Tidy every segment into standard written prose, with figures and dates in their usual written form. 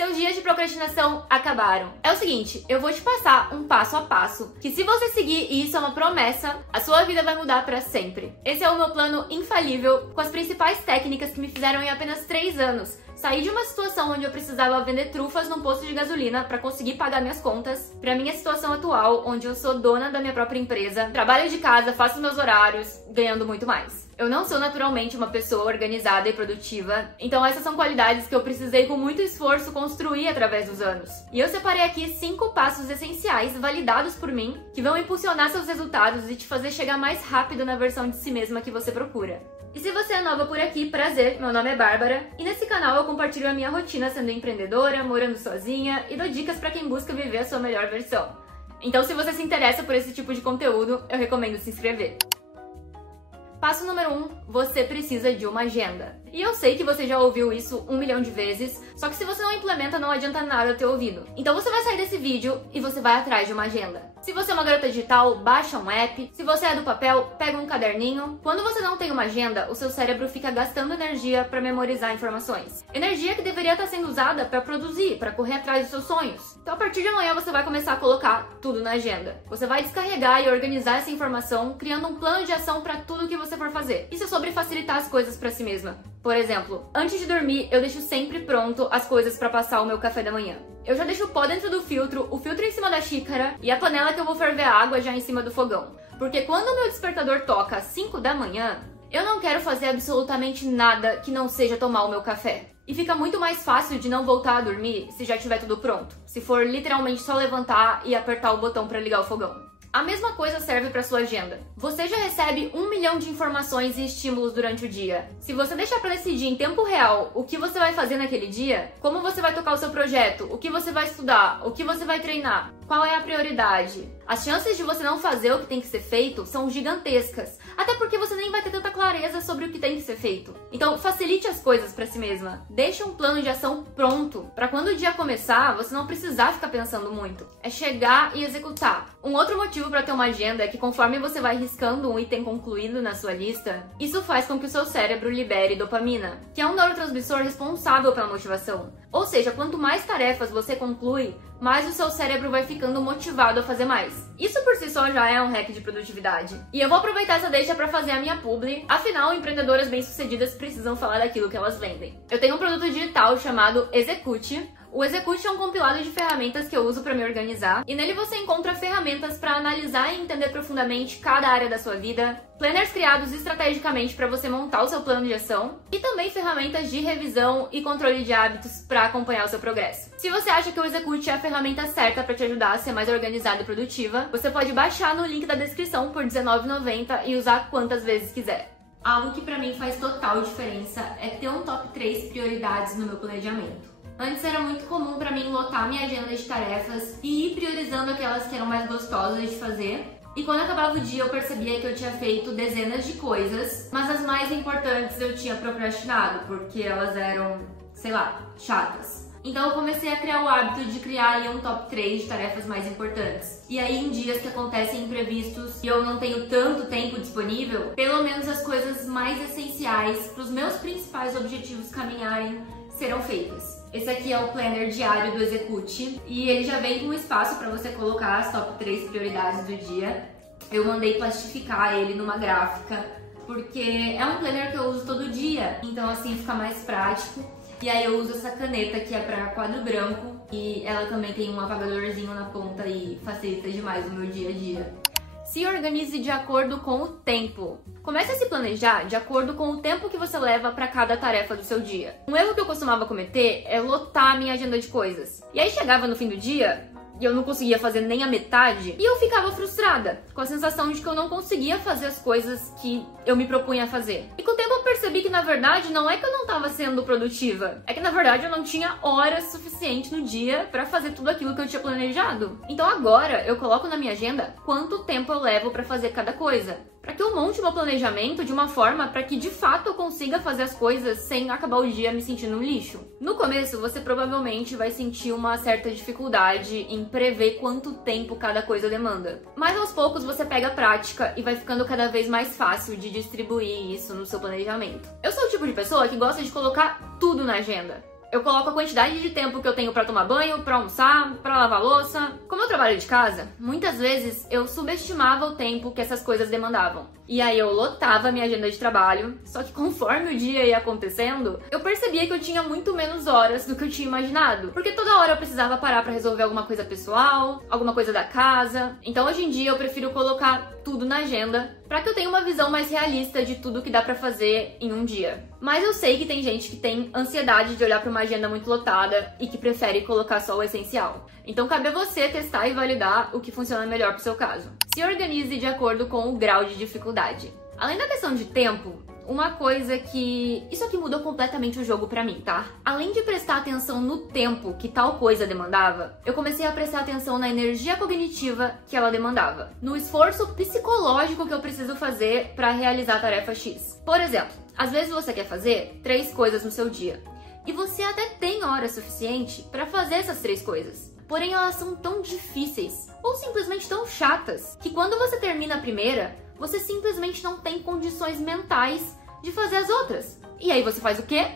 Seus dias de procrastinação acabaram. É o seguinte, eu vou te passar um passo a passo, que se você seguir, e isso é uma promessa, a sua vida vai mudar pra sempre. Esse é o meu plano infalível, com as principais técnicas que me fizeram em apenas 3 anos saí de uma situação onde eu precisava vender trufas num posto de gasolina para conseguir pagar minhas contas, pra minha situação atual, onde eu sou dona da minha própria empresa, trabalho de casa, faço meus horários, ganhando muito mais. Eu não sou naturalmente uma pessoa organizada e produtiva, então essas são qualidades que eu precisei com muito esforço construir através dos anos. E eu separei aqui 5 passos essenciais, validados por mim, que vão impulsionar seus resultados e te fazer chegar mais rápido na versão de si mesma que você procura. E se você é nova por aqui, prazer, meu nome é Bárbara, e nesse canal eu compartilho a minha rotina sendo empreendedora, morando sozinha e dou dicas pra quem busca viver a sua melhor versão. Então se você se interessa por esse tipo de conteúdo, eu recomendo se inscrever. Passo número 1, você precisa de uma agenda. E eu sei que você já ouviu isso 1 milhão de vezes, só que se você não implementa não adianta nada ter ouvido. Então você vai sair desse vídeo e você vai atrás de uma agenda. Se você é uma garota digital, baixa um app. Se você é do papel, pega um caderninho. Quando você não tem uma agenda, o seu cérebro fica gastando energia para memorizar informações. Energia que deveria estar sendo usada para produzir, para correr atrás dos seus sonhos. Então a partir de amanhã você vai começar a colocar tudo na agenda. Você vai descarregar e organizar essa informação, criando um plano de ação para tudo que você for fazer. Isso é sobre facilitar as coisas para si mesma. Por exemplo, antes de dormir, eu deixo sempre pronto as coisas para passar o meu café da manhã. Eu já deixo o pó dentro do filtro, o filtro em cima da xícara e a panela que eu vou ferver a água já em cima do fogão. Porque quando o meu despertador toca às 5 da manhã, eu não quero fazer absolutamente nada que não seja tomar o meu café. E fica muito mais fácil de não voltar a dormir se já tiver tudo pronto. Se for literalmente só levantar e apertar o botão para ligar o fogão. A mesma coisa serve para sua agenda. Você já recebe 1 milhão de informações e estímulos durante o dia. Se você deixar para decidir em tempo real o que você vai fazer naquele dia, como você vai tocar o seu projeto, o que você vai estudar, o que você vai treinar, qual é a prioridade, as chances de você não fazer o que tem que ser feito são gigantescas. Até porque você nem vai ter tanta clareza sobre o que tem que ser feito. Então, facilite as coisas para si mesma. Deixe um plano de ação pronto, para quando o dia começar, você não precisar ficar pensando muito. É chegar e executar. Um outro motivo para ter uma agenda é que conforme você vai riscando um item concluído na sua lista, isso faz com que o seu cérebro libere dopamina, que é um neurotransmissor responsável pela motivação. Ou seja, quanto mais tarefas você conclui, mais o seu cérebro vai ficando motivado a fazer mais. Isso por si só já é um hack de produtividade. E eu vou aproveitar essa deixa para fazer a minha publi, afinal, empreendedoras bem-sucedidas precisam falar daquilo que elas vendem. Eu tenho um produto digital chamado Execute. O Execute é um compilado de ferramentas que eu uso para me organizar, e nele você encontra ferramentas para analisar e entender profundamente cada área da sua vida, planners criados estrategicamente para você montar o seu plano de ação, e também ferramentas de revisão e controle de hábitos para acompanhar o seu progresso. Se você acha que o Execute é a ferramenta certa para te ajudar a ser mais organizada e produtiva, você pode baixar no link da descrição por R$19,90 e usar quantas vezes quiser. Algo que para mim faz total diferença é ter um top 3 prioridades no meu planejamento. Antes era muito comum pra mim lotar minha agenda de tarefas e ir priorizando aquelas que eram mais gostosas de fazer. E quando acabava o dia eu percebia que eu tinha feito dezenas de coisas, mas as mais importantes eu tinha procrastinado, porque elas eram, sei lá, chatas. Então eu comecei a criar o hábito de criar ali um top 3 de tarefas mais importantes. E aí em dias que acontecem imprevistos e eu não tenho tanto tempo disponível, pelo menos as coisas mais essenciais para os meus principais objetivos caminharem serão feitas. Esse aqui é o planner diário do Execute e ele já vem com um espaço para você colocar as top 3 prioridades do dia. Eu mandei plastificar ele numa gráfica porque é um planner que eu uso todo dia, então assim fica mais prático. E aí eu uso essa caneta que é para quadro branco e ela também tem um apagadorzinho na ponta e facilita demais o meu dia a dia. Se organize de acordo com o tempo. Comece a se planejar de acordo com o tempo que você leva para cada tarefa do seu dia. Um erro que eu costumava cometer é lotar a minha agenda de coisas. E aí chegava no fim do dia e eu não conseguia fazer nem a metade e eu ficava frustrada, com a sensação de que eu não conseguia fazer as coisas que eu me propunha a fazer. E com o tempo eu percebi que na verdade não é que eu não estava sendo produtiva, é que na verdade eu não tinha horas suficientes no dia para fazer tudo aquilo que eu tinha planejado. Então agora eu coloco na minha agenda quanto tempo eu levo para fazer cada coisa, para que eu monte meu planejamento de uma forma para que de fato eu consiga fazer as coisas sem acabar o dia me sentindo um lixo. No começo você provavelmente vai sentir uma certa dificuldade em prever quanto tempo cada coisa demanda, mas aos poucos você pega a prática e vai ficando cada vez mais fácil de distribuir isso no seu planejamento. Eu sou o tipo de pessoa que gosta de colocar tudo na agenda. Eu coloco a quantidade de tempo que eu tenho pra tomar banho, pra almoçar, pra lavar louça. Como eu trabalho de casa, muitas vezes eu subestimava o tempo que essas coisas demandavam. E aí eu lotava minha agenda de trabalho, só que conforme o dia ia acontecendo, eu percebia que eu tinha muito menos horas do que eu tinha imaginado. Porque toda hora eu precisava parar pra resolver alguma coisa pessoal, alguma coisa da casa. Então hoje em dia eu prefiro colocar tudo na agenda pra que eu tenha uma visão mais realista de tudo que dá pra fazer em um dia. Mas eu sei que tem gente que tem ansiedade de olhar pra uma agenda muito lotada e que prefere colocar só o essencial. Então cabe a você testar e validar o que funciona melhor pro seu caso. Se organize de acordo com o grau de dificuldade. Além da questão de tempo, uma coisa que... Isso aqui mudou completamente o jogo pra mim, tá? Além de prestar atenção no tempo que tal coisa demandava, eu comecei a prestar atenção na energia cognitiva que ela demandava. No esforço psicológico que eu preciso fazer pra realizar a tarefa X. Por exemplo, às vezes você quer fazer 3 coisas no seu dia. E você até tem hora suficiente pra fazer essas 3 coisas. Porém, elas são tão difíceis, ou simplesmente tão chatas, que quando você termina a primeira, você simplesmente não tem condições mentais de fazer as outras. E aí você faz o quê?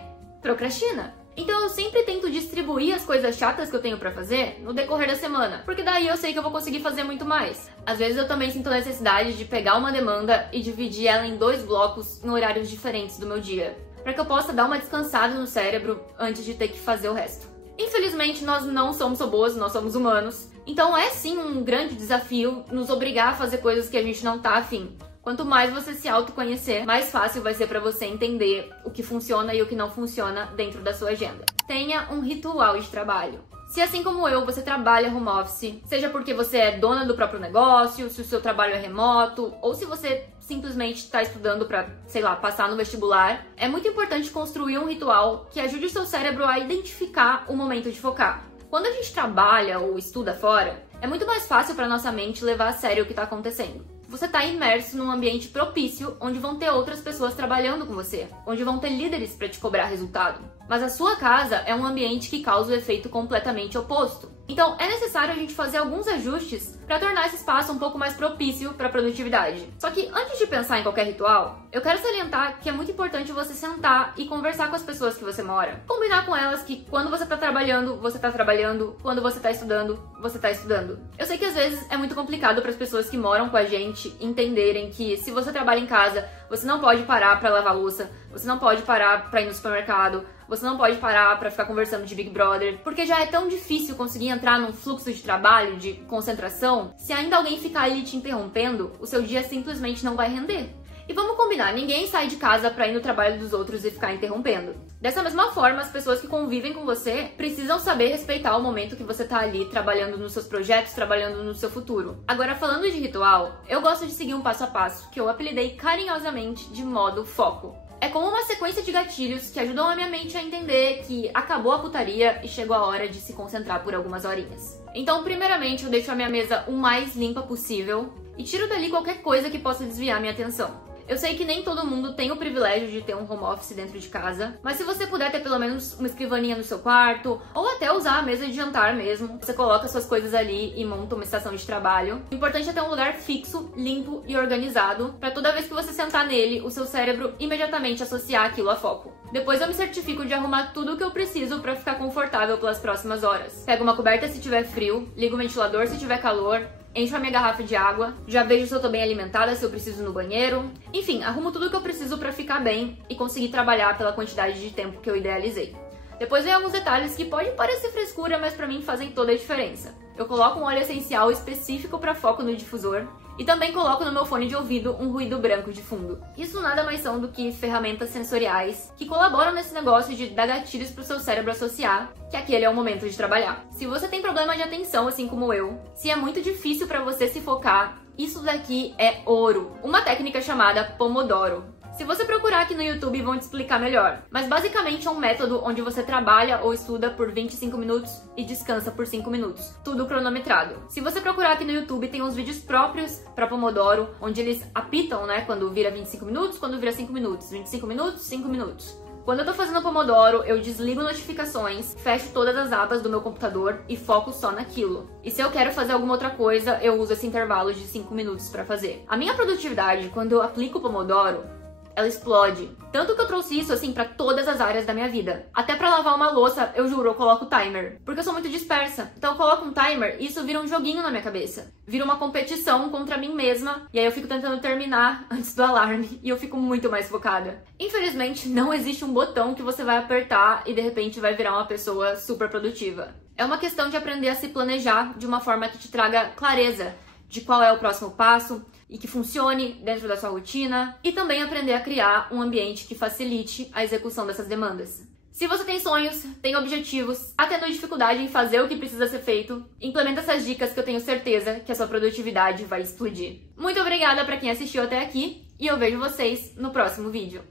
Procrastina. Então eu sempre tento distribuir as coisas chatas que eu tenho pra fazer no decorrer da semana, porque daí eu sei que eu vou conseguir fazer muito mais. Às vezes eu também sinto a necessidade de pegar uma demanda e dividir ela em 2 blocos em horários diferentes do meu dia, para que eu possa dar uma descansada no cérebro antes de ter que fazer o resto. Infelizmente, nós não somos robôs, nós somos humanos. Então é sim um grande desafio nos obrigar a fazer coisas que a gente não tá afim. Quanto mais você se autoconhecer, mais fácil vai ser pra você entender o que funciona e o que não funciona dentro da sua agenda. Tenha um ritual de trabalho. Se assim como eu, você trabalha home office, seja porque você é dona do próprio negócio, se o seu trabalho é remoto, ou se você simplesmente está estudando para, sei lá, passar no vestibular, é muito importante construir um ritual que ajude o seu cérebro a identificar o momento de focar. Quando a gente trabalha ou estuda fora, é muito mais fácil para nossa mente levar a sério o que está acontecendo. Você está imerso num ambiente propício, onde vão ter outras pessoas trabalhando com você, onde vão ter líderes para te cobrar resultado. Mas a sua casa é um ambiente que causa o efeito completamente oposto. Então é necessário a gente fazer alguns ajustes para tornar esse espaço um pouco mais propício para a produtividade. Só que antes de pensar em qualquer ritual, eu quero salientar que é muito importante você sentar e conversar com as pessoas que você mora. Combinar com elas que quando você tá trabalhando, você tá trabalhando, quando você tá estudando, você tá estudando. Eu sei que às vezes é muito complicado para as pessoas que moram com a gente entenderem que se você trabalha em casa, você não pode parar para lavar louça, você não pode parar para ir no supermercado, você não pode parar pra ficar conversando de Big Brother, porque já é tão difícil conseguir entrar num fluxo de trabalho, de concentração. Se ainda alguém ficar ali te interrompendo, o seu dia simplesmente não vai render. E vamos combinar, ninguém sai de casa pra ir no trabalho dos outros e ficar interrompendo. Dessa mesma forma, as pessoas que convivem com você precisam saber respeitar o momento que você tá ali trabalhando nos seus projetos, trabalhando no seu futuro. Agora, falando de ritual, eu gosto de seguir um passo a passo, que eu apelidei carinhosamente de modo foco. É como uma sequência de gatilhos que ajudam a minha mente a entender que acabou a putaria e chegou a hora de se concentrar por algumas horinhas. Então, primeiramente, eu deixo a minha mesa o mais limpa possível e tiro dali qualquer coisa que possa desviar minha atenção. Eu sei que nem todo mundo tem o privilégio de ter um home office dentro de casa, mas se você puder ter pelo menos uma escrivaninha no seu quarto, ou até usar a mesa de jantar mesmo, você coloca suas coisas ali e monta uma estação de trabalho. O importante é ter um lugar fixo, limpo e organizado, para toda vez que você sentar nele, o seu cérebro imediatamente associar aquilo a foco. Depois eu me certifico de arrumar tudo o que eu preciso para ficar confortável pelas próximas horas. Pego uma coberta se tiver frio, ligo o ventilador se tiver calor, encho a minha garrafa de água, já vejo se eu tô bem alimentada, se eu preciso ir no banheiro. Enfim, arrumo tudo o que eu preciso pra ficar bem e conseguir trabalhar pela quantidade de tempo que eu idealizei. Depois vem alguns detalhes que podem parecer frescura, mas pra mim fazem toda a diferença. Eu coloco um óleo essencial específico para foco no difusor e também coloco no meu fone de ouvido um ruído branco de fundo. Isso nada mais são do que ferramentas sensoriais que colaboram nesse negócio de dar gatilhos pro seu cérebro associar que aquele é o momento de trabalhar. Se você tem problema de atenção, assim como eu, se é muito difícil para você se focar, isso daqui é ouro. Uma técnica chamada Pomodoro. Se você procurar aqui no YouTube, vão te explicar melhor. Mas basicamente é um método onde você trabalha ou estuda por 25 minutos e descansa por 5 minutos. Tudo cronometrado. Se você procurar aqui no YouTube, tem uns vídeos próprios para Pomodoro, onde eles apitam, né? Quando vira 25 minutos, quando vira 5 minutos. 25 minutos, 5 minutos. Quando eu tô fazendo Pomodoro, eu desligo notificações, fecho todas as abas do meu computador e foco só naquilo. E se eu quero fazer alguma outra coisa, eu uso esse intervalo de 5 minutos para fazer. A minha produtividade, quando eu aplico o Pomodoro, ela explode. Tanto que eu trouxe isso, assim, pra todas as áreas da minha vida. Até pra lavar uma louça, eu juro, eu coloco timer. Porque eu sou muito dispersa. Então eu coloco um timer e isso vira um joguinho na minha cabeça. Vira uma competição contra mim mesma. E aí eu fico tentando terminar antes do alarme. E eu fico muito mais focada. Infelizmente, não existe um botão que você vai apertar e de repente vai virar uma pessoa super produtiva. É uma questão de aprender a se planejar de uma forma que te traga clareza de qual é o próximo passo e que funcione dentro da sua rotina, e também aprender a criar um ambiente que facilite a execução dessas demandas. Se você tem sonhos, tem objetivos, tá tendo dificuldade em fazer o que precisa ser feito, implementa essas dicas que eu tenho certeza que a sua produtividade vai explodir. Muito obrigada para quem assistiu até aqui e eu vejo vocês no próximo vídeo.